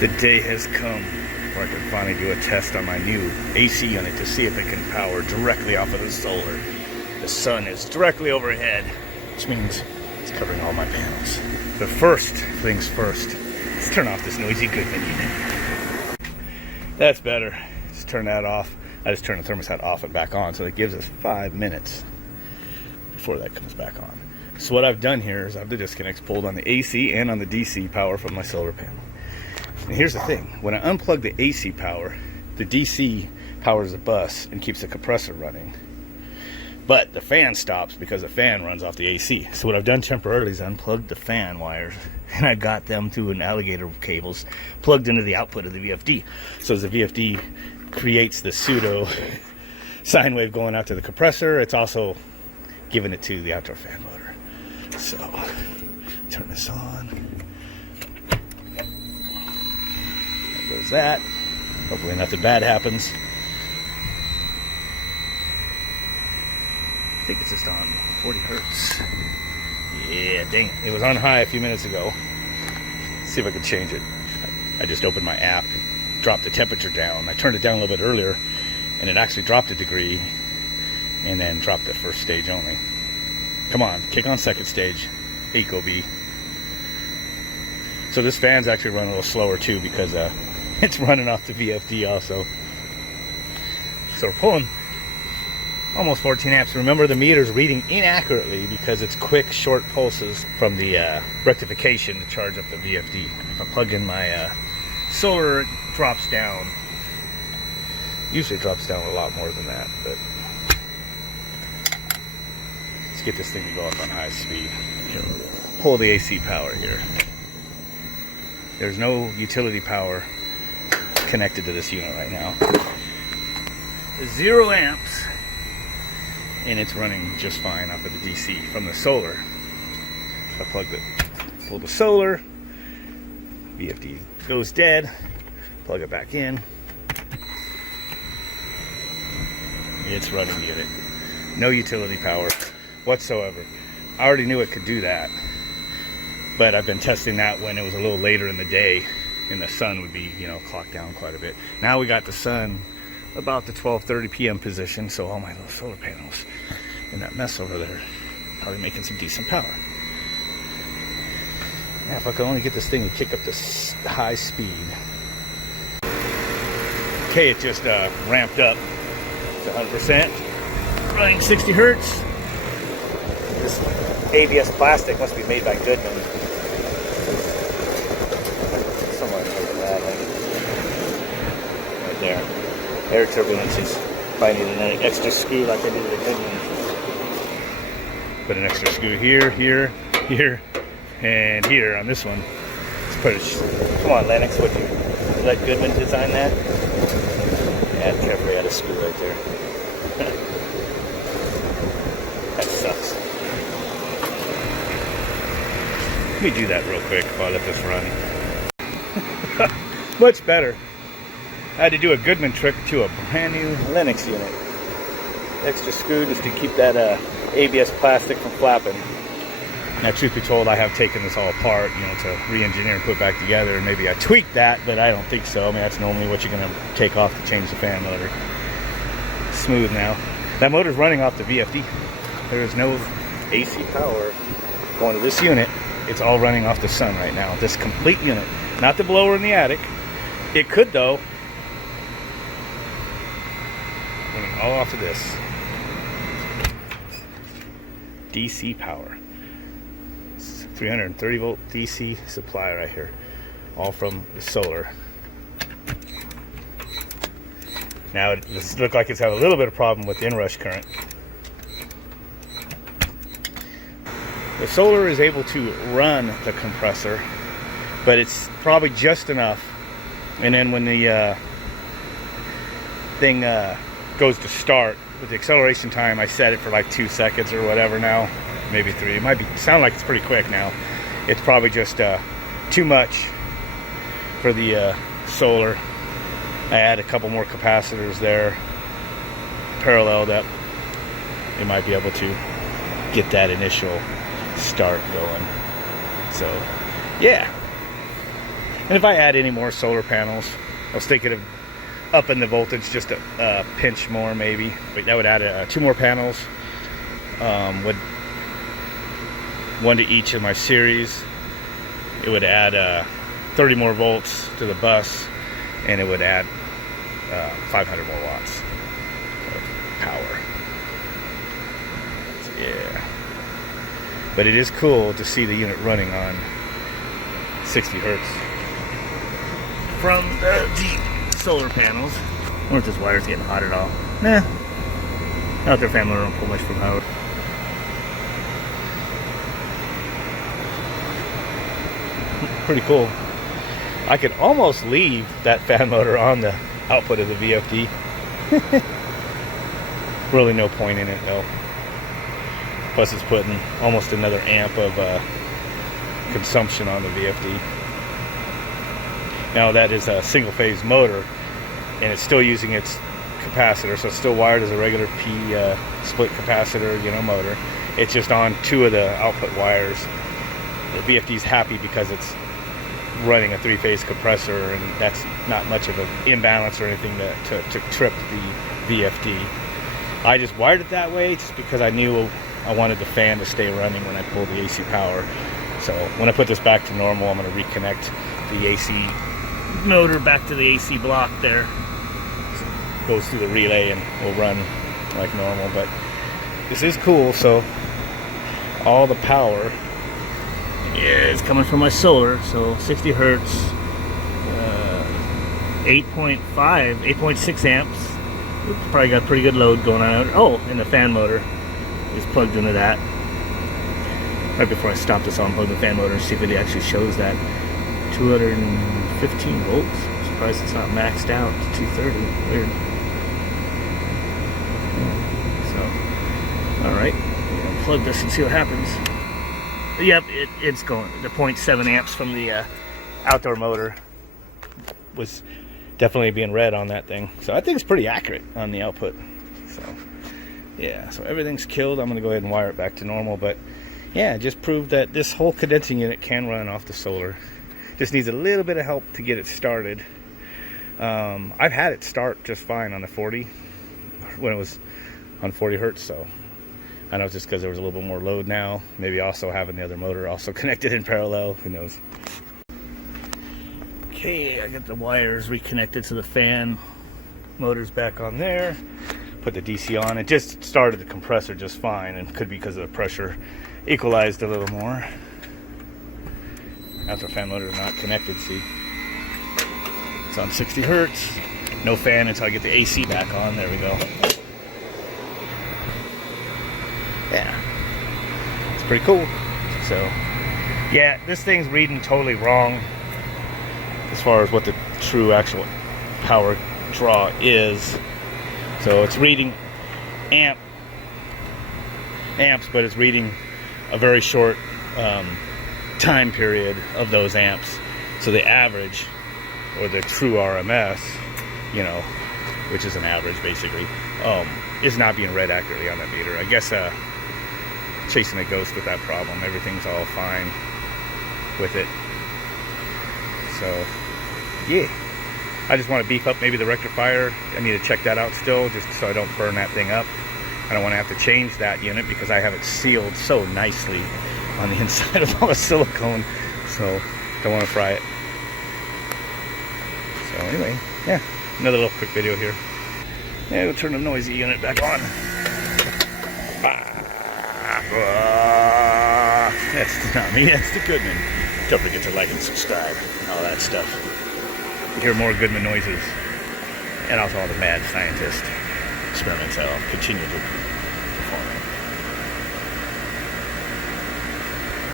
The day has come where I can finally do a test on my new AC unit to see if it can power directly off of the solar. The sun is directly overhead, which means it's covering all my panels. But first things first, let's turn off this noisy Goodman unit. That's better. Just turn that off. I just turn the thermostat off and back on, so it gives us 5 minutes before that comes back on. So what I've done here is I have the disconnects pulled on the AC and on the DC power from my solar panel. And here's the thing, when I unplug the AC power, the DC powers the bus and keeps the compressor running. But the fan stops because the fan runs off the AC. So what I've done temporarily is unplugged the fan wires, and I've got them through an alligator cables plugged into the output of the VFD. So as the VFD creates the pseudo sine wave going out to the compressor, it's also giving it to the outdoor fan motor. So turn this on. There goes that. Hopefully nothing bad happens. I think it's just on 40 hertz. Yeah, dang it. It was on high a few minutes ago. Let's see if I can change it. I just opened my app, dropped the temperature down. I turned it down a little bit earlier, and it actually dropped a degree, and then dropped the first stage only. Come on, kick on second stage. Eco B. So this fan's actually running a little slower too because it's running off the VFD also. So we're pulling almost 14 amps. Remember, the meter's reading inaccurately because it's quick, short pulses from the rectification to charge up the VFD. If I plug in my solar, it drops down. Usually it drops down a lot more than that, but let's get this thing to go up on high speed. Here, pull the AC power here. There's no utility power connected to this unit right now. 0 amps, and it's running just fine off of the DC from the solar. I pull the solar, VFD goes dead, plug it back in. It's running the unit. No utility power whatsoever. I already knew it could do that, but I've been testing that when it was a little later in the day and the sun would be, clocked down quite a bit. Now we got the sun about the 12:30 p.m. position, so all my little solar panels in that mess over there probably making some decent power. Yeah, if I could only get this thing to kick up this high speed. Okay, it just ramped up to 100%, running 60 hertz. This ABS plastic must be made by Goodman. Somewhere like that, right there. Air turbulences. If I need an extra screw like I did with Goodman. Put an extra screw here, here, here, and here on this one. Let's put it. Come on, Lennox, would you let Goodman design that? Yeah, carefully add a screw right there. That sucks. Let me do that real quick while I let this run. Much better. I had to do a Goodman trick to a brand new Lennox unit. Extra screw just to keep that ABS plastic from flapping. Now, truth be told, I have taken this all apart, to re-engineer and put back together, and maybe I tweaked that, but I don't think so. I mean, that's normally what you're going to take off to change the fan motor. Smooth now. That motor's running off the VFD. There is no AC power going to this unit. It's all running off the sun right now. This complete unit. Not the blower in the attic. It could, though. Running all off of this. DC power. 330 volt DC supply right here. All from the solar. Now, this looks like it's having a little bit of problem with the inrush current. The solar is able to run the compressor, but it's probably just enough. And then when the thing goes to start, with the acceleration time, I set it for like 2 seconds or whatever now, maybe 3. It might sound like it's pretty quick now. It's probably just too much for the solar. I add a couple more capacitors there, paralleled up. It might be able to get that initial start going. So yeah, And if I add any more solar panels, I was thinking of upping the voltage just a pinch more maybe. But that would add 2 more panels, would one to each of my series. It would add 30 more volts to the bus, and it would add 500 more watts of power. So, yeah. But it is cool to see the unit running on 60 hertz from the solar panels. I wonder if this wire's getting hot at all. Nah. Out there, family don't pull much for power. Pretty cool. I could almost leave that fan motor on the output of the VFD. Really no point in it though. Plus it's putting almost another amp of consumption on the VFD. Now that is a single phase motor, and it's still using its capacitor, so it's still wired as a regular P split capacitor, you know, motor. It's just on 2 of the output wires. The VFD is happy because it's running a 3-phase compressor, and that's not much of an imbalance or anything to trip the VFD. I just wired it that way just because I knew I wanted the fan to stay running when I pulled the AC power. So when I put this back to normal, I'm going to reconnect the AC motor back to the AC block there. So it goes through the relay and will run like normal. But this is cool. So all the power is coming from my solar. So 60 hertz, 8.6 amps. It's probably got a pretty good load going on. Oh, and the fan motor is plugged into that. Right before I stop this, I'll unplug the fan motor and see if it actually shows that 215 volts. I'm surprised it's not maxed out to 230. Weird. So, alright. Unplug this and see what happens. Yep, it's going. The 0.7 amps from the outdoor motor was definitely being read on that thing. So I think it's pretty accurate on the output. So, yeah, so everything's killed. I'm going to go ahead and wire it back to normal. But yeah, it just proved that this whole condensing unit can run off the solar. Just needs a little bit of help to get it started. I've had it start just fine on the 40 when it was on 40 hertz. So I know it's just because there was a little bit more load now. Maybe also having the other motor also connected in parallel. Who knows? Okay, I got the wires reconnected to the fan. Motor's back on there. Put the DC on. It just started the compressor just fine, and could be because of the pressure equalized a little more. Outdoor fan motor is not connected, see? It's on 60 hertz. No fan until I get the AC back on. There we go. Yeah. It's pretty cool. So, yeah, this thing's reading totally wrong as far as what the true actual power draw is. So it's reading amps, but it's reading a very short time period of those amps. So the average, or the true RMS, you know, which is an average basically, is not being read accurately on that meter. I guess chasing a ghost with that problem. Everything's all fine with it. So yeah, I just want to beef up maybe the rectifier. I need to check that out still, just so I don't burn that thing up. I don't want to have to change that unit because I have it sealed so nicely on the inside of all the silicone. So don't want to fry it. So anyway, yeah, another little quick video here. Yeah, we'll turn the noisy unit back on. That's not me, that's the Goodman. Don't forget to like and subscribe and all that stuff. You hear more Goodman noises, and also all the mad scientist experiments I'll continue to